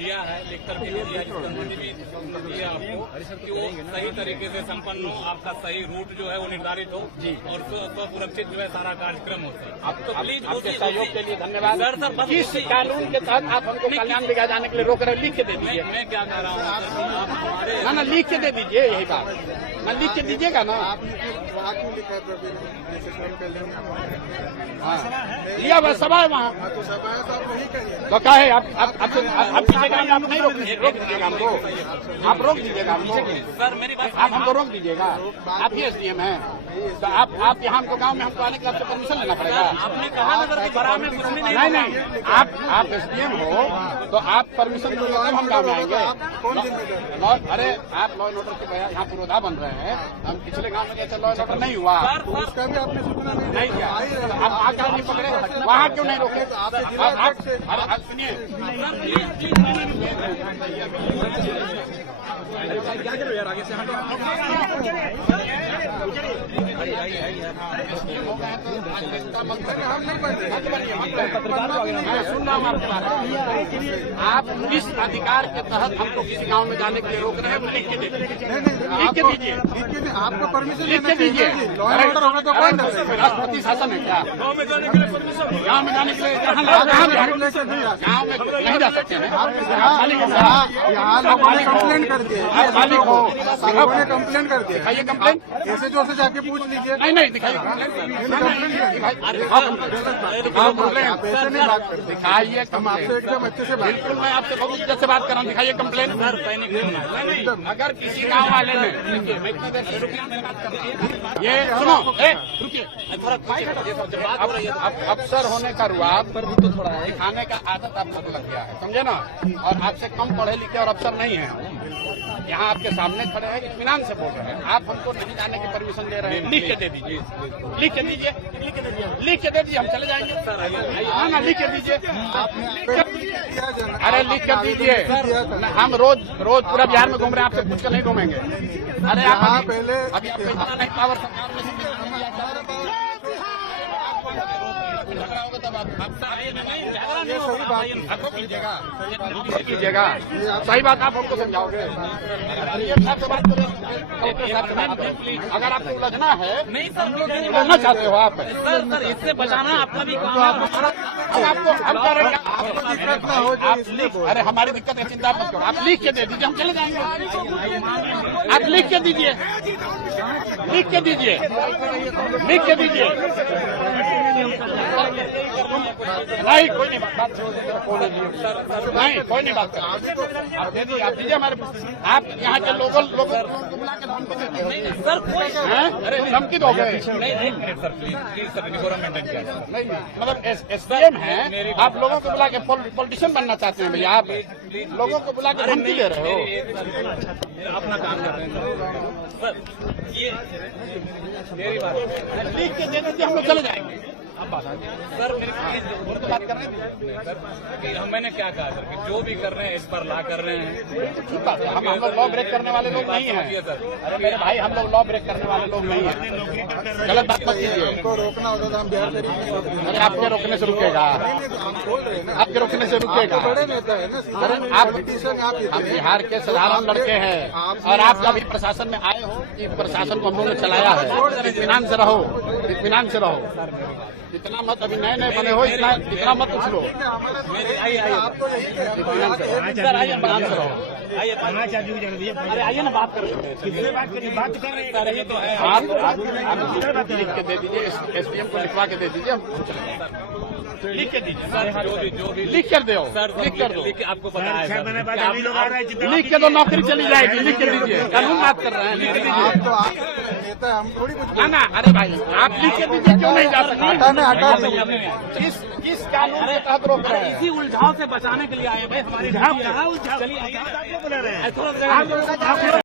दिया है, लिख करके भी दिया है आपको कि वो सही तरीके से संपन्न हो, आपका सही रूट जो है वो निर्धारित हो और सुरक्षित जो है सारा कार्यक्रम हो सके। आप तो प्लीज आपके सहयोग के लिए धन्यवाद। सर किस कानून के तहत आप हमको कल्याण दिखा जाने के लिए रोक रहे, लिख के दे दीजिए। मैं क्या कह रहा हूँ ना लिख के दे दीजिए, यही बात ना लिख के दीजिएगा ना। लिया वह सभा है वहाँ, तो क्या है आप दीजिएगा, आप नहीं रोक दीजिएगा हमको, आप रोक दीजिएगा हमको। सर मेरी बात आप हमको रोक दीजिएगा, आप ही एसडीएम हैं, तो आप यहाँ हमको गांव में हमको आने के लिए आपसे परमिशन लेना पड़ेगा। आपने कहा ना सर कि बराबर में कुछ भी नहीं, आप एसडीएम हो तो आप परमिशन दोगे तब हम गाँव में आएंगे। अरे आप लॉ एंड ऑर्डर के यहाँ पुरोधा बन रहे हैं, हम पिछले गाँव में जैसे लॉ एंड ऑर्डर नहीं हुआ उसका भी आपने सुना नहीं किया, आप आगे नहीं पकड़े, वहाँ क्यों नहीं रोके? सुनिए क्या करो यार, आगे से आप किस अधिकार के तहत हमको किसी गांव में जाने के लिए रोक रहे हैं? लिख के दीजिए, आपको परमिशन लिख के दीजिए। लॉ एंड ऑर्डर होगा तो कौन राष्ट्रपति शासन है क्या? गाँव में जाने के लिए गाँव में जाने के लिए गाँव में नहीं जा सकते हैं। यहाँ लोगों ने कंप्लेंट कर दिए, आप मालिक हो, लोगों ने कंप्लेंट कर दिया। दिखाइए कंप्लेन। ऐसे जो से जाके पूछ लीजिए। नहीं दिखाइए कंप्लेन, ऐसे नहीं बात करते, दिखाइए। हम आपसे एकदम अच्छे से बात बिल्कुल मैं आपसे बहुत इज्जत से बात कर रहा हूँ, दिखाइए कंप्लेन। अगर किसी गाँव वाले ने मैं इतनी देर से ये सुनो, रुकिए, अफसर होने का रुआब पर भी तो थोड़ा दिखाने का आदत आपको लग गया है, समझे ना? और आपसे कम पढ़े लिखे और अफसर नहीं है, यहाँ आपके सामने खड़े हैं, इत्मीनान से बोल रहे हैं। आप हमको नहीं जाने की परमिशन दे रहे हैं, लिख के दे दीजिए, लिख के दीजिए, लिख के दे दीजिए, हम चले जाएंगे। हाँ ना, लिख के दीजिए, अरे लिख कर दीजिए। हम रोज पूरा बिहार में घूम रहे हैं, आपसे पूछ कर नहीं घूमेंगे। अरे आप पहले अभी आपको इतना नहीं पावर सरकार में कीजिएगा, सही बात आप हमको समझाओगे। अगर आपको उलझना है, नहीं सर, उलझना चाहते हो आप, सर इससे बचाना आपका भी काम है। आपको हम कह रहे हैं, अरे हमारी दिक्कत है, चिंता मत करो, आप लिख के दे दीजिए, हम चले जाएंगे। आप लिख के दीजिए, लिख के दीजिए, लिख के दीजिए। नहीं कोई नहीं बात, नहीं कोई नहीं बात कर, आप दे दीजिए, आप दीजिए हमारे। आप यहाँ के लोगों को बुला के धमकी देते हो सर, कोई अरे धमकी दोगे? नहीं सर, प्लीज सर, नहीं मतलब एसडीएम है, आप लोगों को बुला के पॉलिटिशियन बनना चाहते हैं भैया? आप लोगों को बुला के धमकी दे रहे हो? अपना काम कर रहे हैं सर, ये मेरी बात लिख के दे दीजिए, हम लोग चले जाएंगे। सर मेरी बात कर रहे हैं, मैंने क्या कहा सर कि जो भी कर रहे हैं इस पर ला कर रहे हैं, ठीक बात है, हम लोग लॉ ब्रेक करने वाले लोग नहीं हैं। अरे मेरे भाई, हम लोग लॉ ब्रेक करने वाले लोग नहीं हैं, गलत बात मत कीजिए। हमको रोकना होता था, हम बिहार शरीफ। अरे आपके रोकने से रुकेगा, हम बोल रहे हैं ना, आपके रोकने से रुकेगा। बड़े नेता है ना, अरे आप बिहार के साधारण लड़के हैं और आप जब प्रशासन में आए हो कि प्रशासन को हम लोगों ने चलाया है, इत्मीनान से रहो, इत्मीनान से रहो, इतना मत, अभी नए नए बने हो, इतना मत उछलो, इत्मीनान से रहो, इत्मीनान से रहो। अरे आइए ना, बात कर रहे हैं, बात कर रहे हैं तो है। आप लिख के दे दीजिए, एसडीएम को लिखवा के दे दीजिए, हम लिख के दीजिए सर, जो भी लिख कर दो सर, लिख कर दो, आपको पता है लिख के दो, नौकरी चली जाएगी। लिख के दीजिए, कानून बात कर रहे हैं, लिख के दीजिए। आप तो आप नेता, हम थोड़ी कुछ ना, अरे भाई आप लिख के दीजिए, क्यों नहीं जा सकते? हटा किस कानून के तहत रोक रहे हैं? इसी उलझाव से बचाने के लिए आए हैं हमारे। चलिए